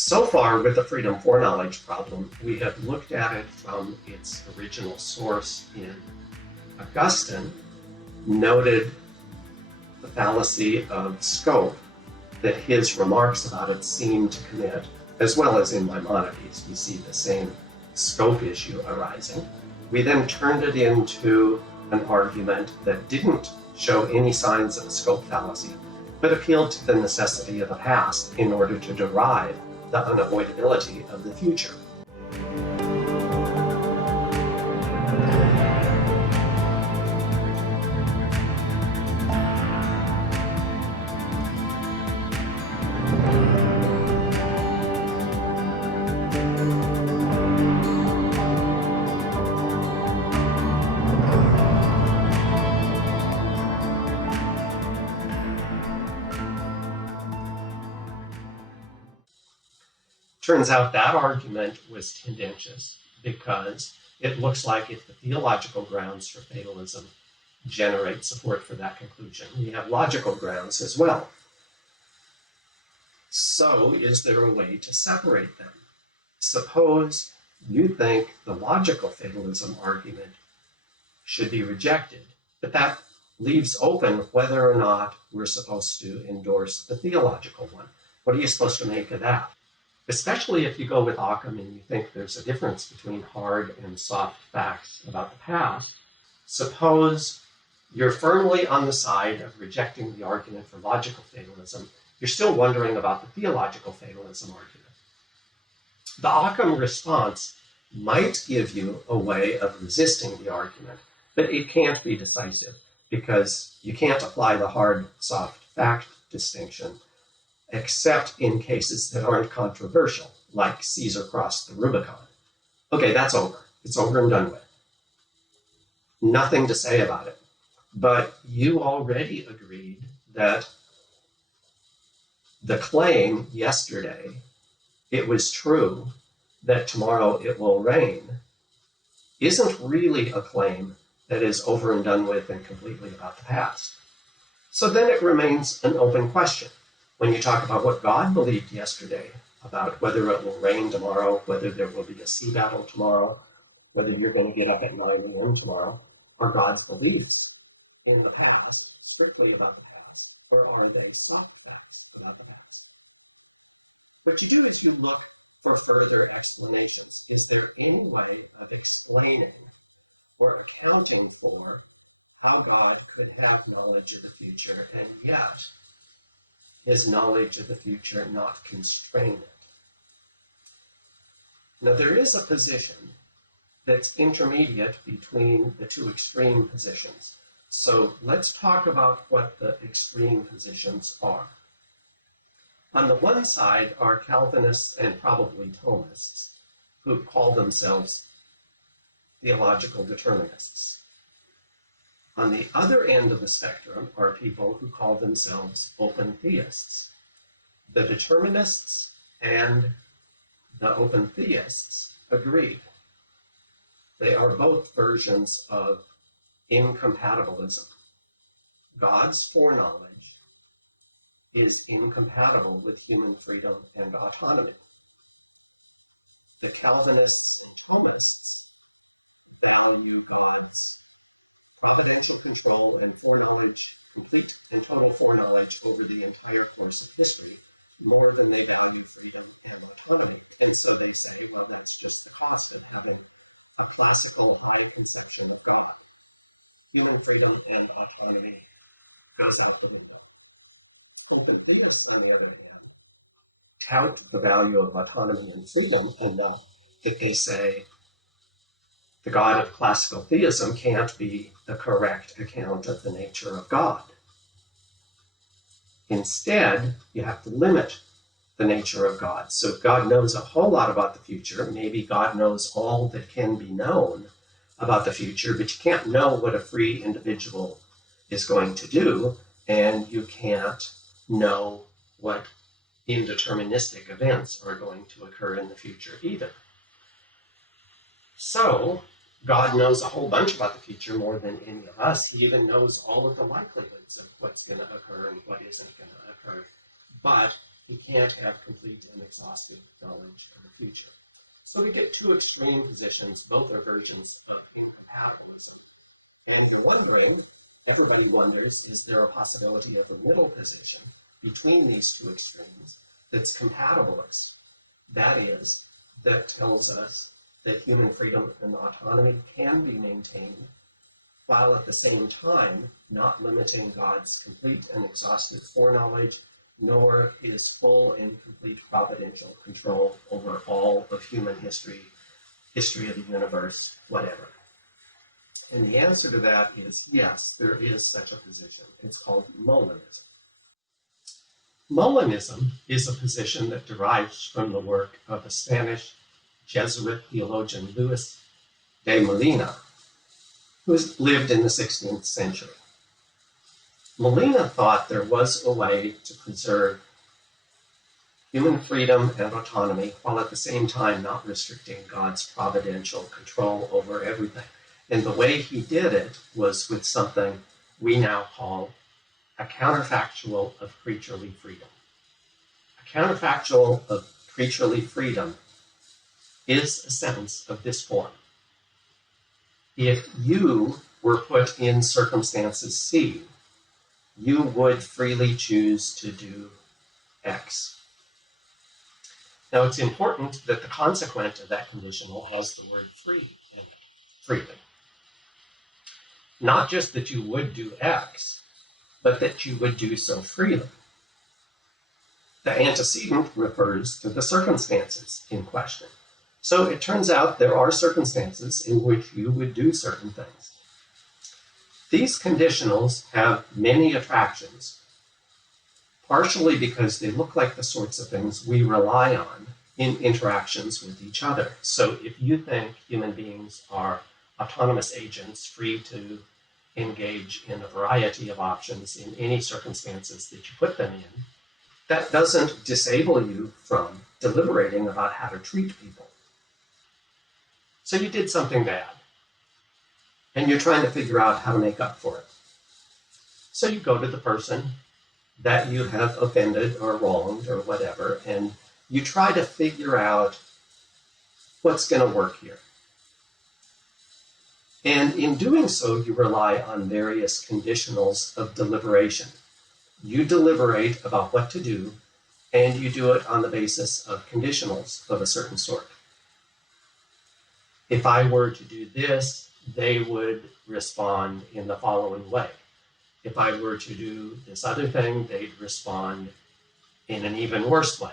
So far with the freedom-foreknowledge problem, we have looked at it from its original source in Augustine, noted the fallacy of scope that his remarks about it seem to commit, as well as in Maimonides, we see the same scope issue arising. We then turned it into an argument that didn't show any signs of a scope fallacy, but appealed to the necessity of the past in order to derive the unavoidability of the future. Turns out that argument was tendentious because it looks like if the theological grounds for fatalism generate support for that conclusion, we have logical grounds as well. So is there a way to separate them? Suppose you think the logical fatalism argument should be rejected, but that leaves open whether or not we're supposed to endorse the theological one. What are you supposed to make of that? Especially if you go with Occam and you think there's a difference between hard and soft facts about the past. Suppose you're firmly on the side of rejecting the argument for logical fatalism. You're still wondering about the theological fatalism argument. The Occam response might give you a way of resisting the argument, but it can't be decisive because you can't apply the hard-soft fact distinction except in cases that aren't controversial, like Caesar crossed the Rubicon. Okay, that's over. It's over and done with. Nothing to say about it. But you already agreed that the claim yesterday, it was true that tomorrow it will rain, isn't really a claim that is over and done with and completely about the past. So then it remains an open question. When you talk about what God believed yesterday, about whether it will rain tomorrow, whether there will be a sea battle tomorrow, whether you're going to get up at 9 a.m. tomorrow, are God's beliefs in the past strictly about the past, or are they soft facts about the past? What you do is you look for further explanations. Is there any way of explaining or accounting for how God could have knowledge of the future and yet his knowledge of the future not constrain it? Now, there is a position that's intermediate between the two extreme positions. So let's talk about what the extreme positions are. On the one side are Calvinists and probably Thomists, who call themselves theological determinists. On the other end of the spectrum are people who call themselves open theists. The determinists and the open theists agree. They are both versions of incompatibilism. God's foreknowledge is incompatible with human freedom and autonomy. The Calvinists and Thomists value God's providential control and foreknowledge, complete and total foreknowledge over the entire course of history, more than they value freedom and autonomy. And so they say, well, that's just the cost of having a classical high conception of God. Human freedom and autonomy goes out the window. Open theists, on the other hand, tout the value of autonomy and freedom enough that they say the God of classical theism can't be the correct account of the nature of God. Instead, you have to limit the nature of God. So if God knows a whole lot about the future, maybe God knows all that can be known about the future, but you can't know what a free individual is going to do, and you can't know what indeterministic events are going to occur in the future either. So God knows a whole bunch about the future more than any of us. He even knows all of the likelihoods of what's going to occur and what isn't going to occur. But he can't have complete and exhaustive knowledge of the future. So we get two extreme positions, both are versions of incompatibilism. And you're wondering, everybody wonders, is there a possibility of a middle position between these two extremes that's compatibilist? That is, that tells us that human freedom and autonomy can be maintained while at the same time not limiting God's complete and exhaustive foreknowledge, nor his full and complete providential control over all of human history, history of the universe, whatever. And the answer to that is yes, there is such a position. It's called Molinism. Molinism is a position that derives from the work of a Spanish Jesuit theologian, Luis de Molina, who lived in the 16th century. Molina thought there was a way to preserve human freedom and autonomy while at the same time not restricting God's providential control over everything. And the way he did it was with something we now call a counterfactual of creaturely freedom. A counterfactual of creaturely freedom is a sentence of this form. If you were put in circumstances C, you would freely choose to do X. Now it's important that the consequent of that conditional has the word free in it, freely. Not just that you would do X, but that you would do so freely. The antecedent refers to the circumstances in question. So it turns out there are circumstances in which you would do certain things. These conditionals have many attractions, partially because they look like the sorts of things we rely on in interactions with each other. So if you think human beings are autonomous agents free to engage in a variety of options in any circumstances that you put them in, that doesn't disable you from deliberating about how to treat people. So you did something bad, and you're trying to figure out how to make up for it. So you go to the person that you have offended or wronged or whatever, and you try to figure out what's going to work here. And in doing so, you rely on various conditionals of deliberation. You deliberate about what to do, and you do it on the basis of conditionals of a certain sort. If I were to do this, they would respond in the following way. If I were to do this other thing, they'd respond in an even worse way.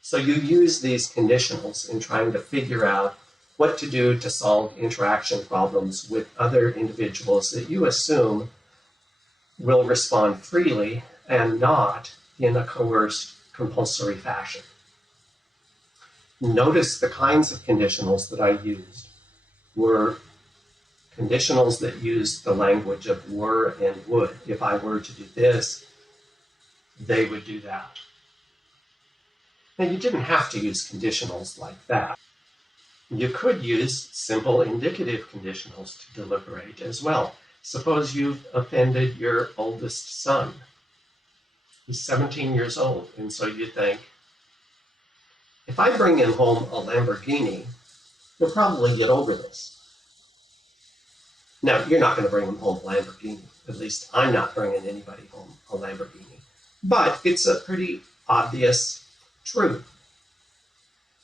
So you use these conditionals in trying to figure out what to do to solve interaction problems with other individuals that you assume will respond freely and not in a coerced, compulsory fashion. Notice the kinds of conditionals that I used were conditionals that used the language of were and would. If I were to do this, they would do that. Now, you didn't have to use conditionals like that. You could use simple indicative conditionals to deliberate as well. Suppose you've offended your oldest son. He's 17 years old, and so you think, if I bring him home a Lamborghini, he'll probably get over this. Now, you're not going to bring him home a Lamborghini. At least I'm not bringing anybody home a Lamborghini. But it's a pretty obvious truth.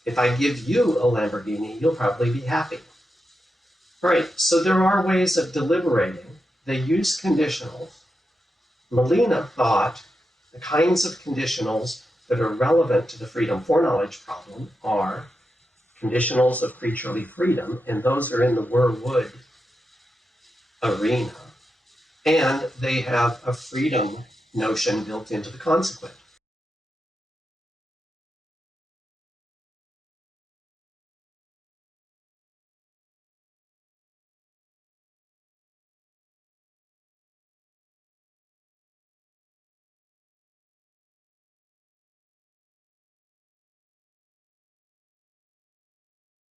If I give you a Lamborghini, you'll probably be happy. Right, so there are ways of deliberating. They use conditionals. Molina thought the kinds of conditionals that are relevant to the freedom-foreknowledge problem are conditionals of creaturely freedom, and those are in the were-would arena. And they have a freedom notion built into the consequent.